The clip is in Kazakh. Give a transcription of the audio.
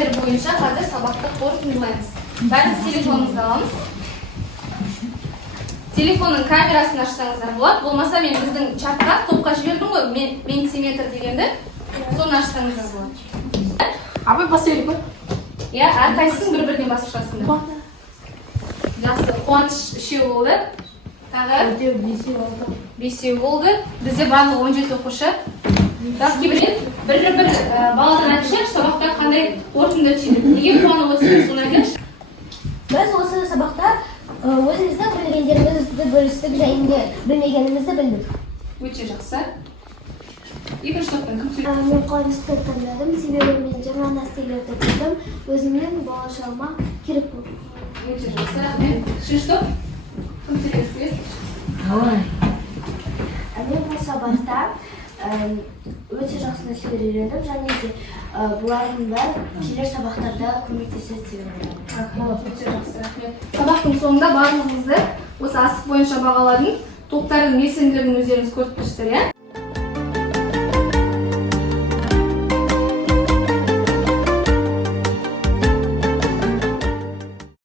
мәселелер бойынша қазір сабақты қорытындылаймыз. Бәріңіз телефоныңызды алыңыз. Телефонның камерасын ашсаңыздар болады. Болмаса мен біздің чатқа топқа жібердім ғой, ментиметр дегенді. Соны ашсаңыздар болады. Абай баса берейік па? Иә, әрқайсысын бір-бірден басып шығасыңдар. Жақсы, қуаныш 3 болды. Тағы 5 болды. Бізде барлығы 17 оқушы. Так, кейбірден бір баладан айтыңызшы, сабақта қандай қорытынды түйдік. Неге қуанып отырсыз, соны айтыңызшы. Біз осы сабақта өзіміздің білгендерімізді бөлістік және білмегенімізді білдік. Өте жақсы. Екінші топтан кім сөйлейді? Мен қуанышты таңдадым, себебі мен жаңа нәрселерді білдім, өзімнің болашағыма керек болды. Өте жақсы, рахмет. Үшінші топ? Кім сөйлейді? Мен бұл сабақта өте жақсы нәрселер үйрендім, және де бұлардың бәрі келер сабақтарда көмектеседі деп ойлаймын. Өте жақсы, рахмет. Сабақтың соңында барлығыңызды осы асық бойынша бағаладың топтардың белсенділігін өздеріңіз көріп тұрсыздар, иә?